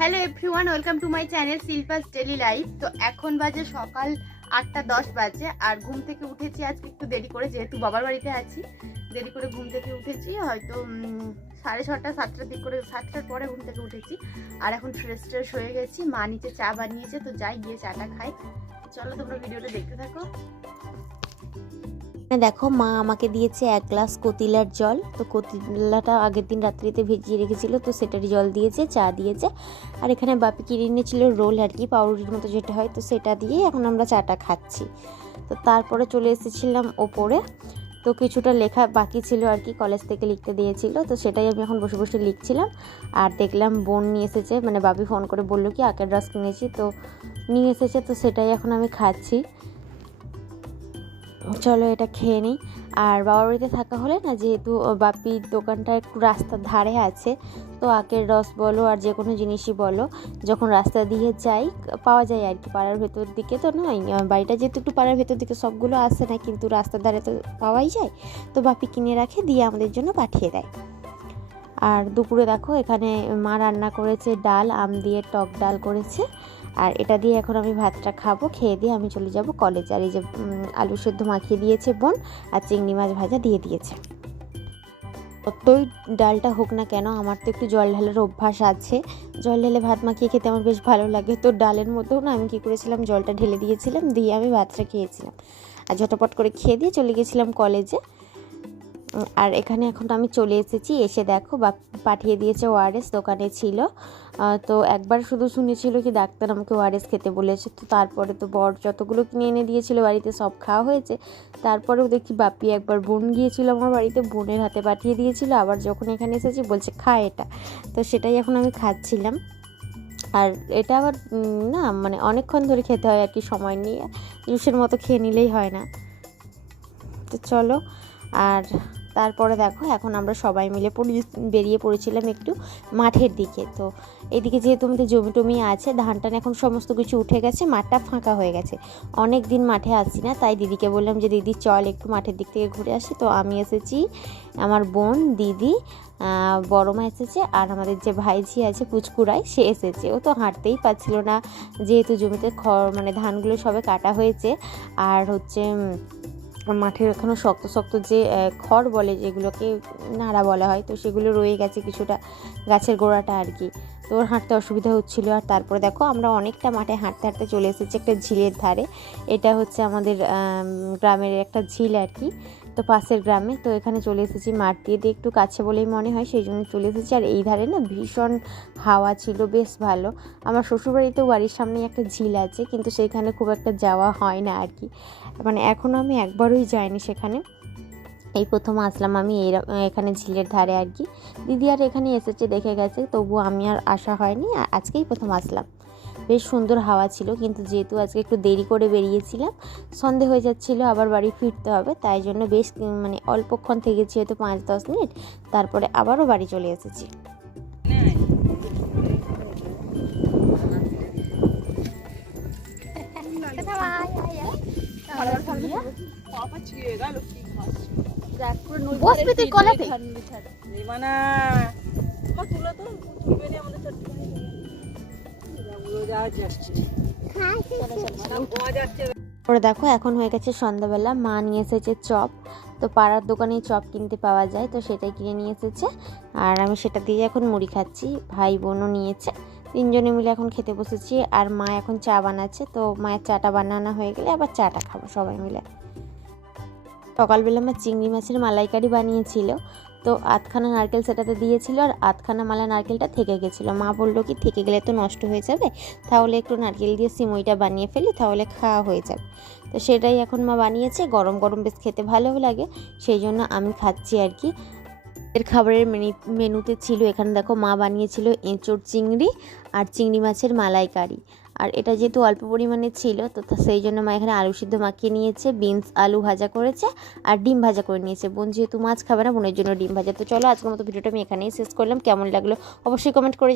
Hello everyone welcome to my channel Shilpa's daily life তো এখন বাজে সকাল আটটা দশ বাজে, আর ঘুম থেকে উঠেছি আজকে একটু দেরি করে, যেহেতু বাবার বাড়িতে আছি, দেরি করে ঘুম থেকে উঠেছি, হয়তো সাড়ে ছটা, সাতটার দিক করে, সাতটার পরে ঘুম থেকে উঠেছি। আর এখন ফ্রেশ ট্রেশ হয়ে গেছি, মা নিচে চা বানিয়েছে, তো যাই গিয়ে চাটা খাই। চলো তোমরা ভিডিওটা দেখতে থাকো। দেখো, মা আমাকে দিয়েছে এক গ্লাস কতিলার জল। তো কতিলাটা আগের দিন রাত্রিতে ভিজিয়ে রেখেছিল, তো সেটারই জল দিয়েছে, চা দিয়েছে। আর এখানে বাপি কিনে এনেছিল রোল আর কি, পাউরুটির মতো যেটা হয়, তো সেটা দিয়ে এখন আমরা চাটা খাচ্ছি। তো তারপরে চলে এসেছিলাম ওপরে। তো কিছুটা লেখা বাকি ছিল আর কি কলেজ থেকে লিখতে দিয়েছিল, তো সেটাই আমি এখন বসে বসে লিখছিলাম। আর দেখলাম বোন নিয়ে এসেছে মানে বাপি ফোন করে বলল কি আখের রস কিনেছি, তো নিয়ে এসেছে, তো সেটাই এখন আমি খাচ্ছি। চলো এটা খেয়ে নিই। আর বাবার বাড়িতে থাকা হলে না, যেহেতু বাপির দোকানটা একটু রাস্তার ধারে আছে, তো আখের রস বলো আর যে কোনো জিনিসই বলো। যখন রাস্তা দিয়ে যাই, পাওয়া যায় আর কি, পাড়ার ভেতর দিকে তো নয় বাড়িটা যেহেতু একটু পাড়ার ভেতর দিকে সবগুলো আসে না, কিন্তু রাস্তার ধারে তো পাওয়াই যায়, তো বাপি কিনে রাখে, দিয়ে আমাদের জন্য পাঠিয়ে দেয়। আর দুপুরে দেখো, এখানে মা রান্না করেছে ডাল, আম দিয়ে টক ডাল করেছে আর এটা দিয়ে এখন আমি ভাতটা খাব, খেয়ে দিয়ে আমি চলে যাব কলেজ আর এই যে আলু সেদ্ধ মাখিয়ে দিয়েছে বোন আর চিংড়ি মাছ ভাজা দিয়ে দিয়েছে। যতই ডালটা হোক না কেন, আমার তো একটু জল ঢালার অভ্যাস আছে। জল ঢেলে ভাত মাখিয়ে খেতে আমার বেশ ভালো লাগে। তো ডালের মধ্যেও না আমি কী করেছিলাম, জলটা ঢেলে দিয়েছিলাম, দিয়ে আমি ভাতটা খেয়েছিলাম। আর ঝটপট করে খেয়ে দিয়ে চলে গেছিলাম কলেজে আর এখানে এখন আমি চলে এসেছি, এসে দেখো পাঠিয়ে দিয়েছে ওআরএস দোকানে ছিল। তো একবার শুধু শুনেছিল কি ডাক্তার আমাকে ওআরএস খেতে বলেছে। তো তারপরে তো বর যতগুলো কিনে এনে দিয়েছিল বাড়িতে সব খাওয়া হয়েছে। তারপরেও দেখি বাপি একবার বোন গিয়েছিল আমার বাড়িতে, বোনের হাতে পাঠিয়ে দিয়েছিল। আবার যখন এখানে এসেছি বলছে, খা এটা। তো সেটাই এখন আমি খাচ্ছিলাম। আর এটা আবার না মানে অনেকক্ষণ ধরে খেতে হয়, আর কি সময় নিয়ে। জুসের মতো খেয়ে নিলেই হয় না। তো চলো, আর তারপরে দেখো, এখন আমরা সবাই মিলে বেরিয়ে পড়েছিলাম একটু মাঠের দিকে। তো এদিকে যেহেতু আমাদের জমি টমি আছে ধান টান এখন সমস্ত কিছু উঠে গেছে, মাঠটা ফাঁকা হয়ে গেছে। অনেক দিন মাঠে আসছি না, তাই দিদিকে বললাম যে, দিদি, চল একটু মাঠের দিক থেকে ঘুরে আসি। তো আমি এসেছি, আমার বোন, দিদি বড় মা এসেছে, আর আমাদের যে ভাইঝি আছে, পুচকুড়াই, সে এসেছে। ও তো হাঁটতেই পারছিল না, যেহেতু জমিতে খড় মানে ধানগুলো সবে কাটা হয়েছে, আর হচ্ছে মাঠের এখনও শক্ত শক্ত যে খড় বলে যেগুলোকে নাড়া বলা হয়, তো সেগুলো রয়ে গেছে কিছুটা গাছের গোড়াটা আর কি। তো ওর হাঁটতে অসুবিধা হচ্ছিল। আর তারপরে দেখো, আমরা অনেকটা মাঠে হাঁটতে হাঁটতে চলে এসেছি একটা ঝিলের ধারে। এটা হচ্ছে আমাদের গ্রামের একটা ঝিল আর কি। তো পাশের গ্রামে, তো এখানে চলে এসেছি মাঠ দিয়ে দিয়ে একটু কাছে বলেই মনে হয় সেই জন্য চলে এসেছি। আর এই ধারে না ভীষণ হাওয়া ছিল, বেশ ভালো। আমার শ্বশুরবাড়িতেও বাড়ির সামনেই একটা ঝিল আছে, কিন্তু সেখানে খুব একটা যাওয়া হয় না আর কি। মানে এখনও আমি একবারই যাইনি সেখানে। এই প্রথম আসলাম আমি এই এখানে ঝিলের ধারে আর কি। দিদি আর এখানে এসেছে, দেখে গেছে তবু আমি আর আসা হয়নি, আর আজকেই প্রথম আসলাম। বেশ সুন্দর হাওয়া ছিল কিন্তু যেহেতু আজকে একটু দেরি করে বেরিয়েছিলাম সন্ধে হয়ে যাচ্ছিল আবার বাড়ি ফিরতে হবে তাই জন্য বেশ মানে অল্পক্ষণ থেকেছি হয়তো পাঁচ দশ মিনিট তারপরে আবারও বাড়ি চলে এসেছি। বসবি তুই কলাতে তুলো তো পরে দেখো, এখন হয়ে গেছে সন্ধ্যাবেলা। মা নিয়ে এসেছে চপ। তো পাড়ার দোকানেই চপ কিনতে পাওয়া যায়, তো সেটাই কিনে নিয়ে এসেছে। আর আমি সেটা দিয়ে এখন মুড়ি খাচ্ছি। ভাই বোনও নিয়েছে। তিনজনে মিলে এখন খেতে বসেছি। আর মা এখন চা বানাচ্ছে। তো মায়ের চাটা বানানো হয়ে গেলে আবার চাটা খাব সবাই মিলে। সকালবেলা আমার চিংড়ি মাছের মালাইকারি বানিয়েছিল। তো আধখানা নারকেল সেটাতে দিয়েছিল আর আধখানা মালা নারকেলটা থেকে গেছিল। মা বলল কি, থেকে গেলে তো নষ্ট হয়ে যাবে, তাহলে একটু নারকেল দিয়ে সিমইটা বানিয়ে ফেলি, তাহলে খাওয়া হয়ে যাবে। তো সেটাই এখন মা বানিয়েছে, গরম গরম বেশ খেতে ভালোও লাগে, সেই জন্য আমি খাচ্ছি আর কি। এর খাবারের মেনি- মেনুতে ছিল, এখানে দেখো মা বানিয়েছিল এঁচোড় চিংড়ি আর চিংড়ি মাছের মালাইকারি। আর এটা যেহেতু অল্প পরিমাণে ছিল, তো সেই জন্য মা এখানে আলু সিদ্ধ মাখিয়ে নিয়েছে, বিনস, আলু ভাজা করেছে আর ডিম ভাজা করে নিয়েছে। বোন যেহেতু মাছ খাবে না, বোনের জন্য ডিম ভাজা। তো চলো আজকের মতো ভিডিওটা আমি এখানেই শেষ করলাম। কেমন লাগল অবশ্যই কমেন্ট করে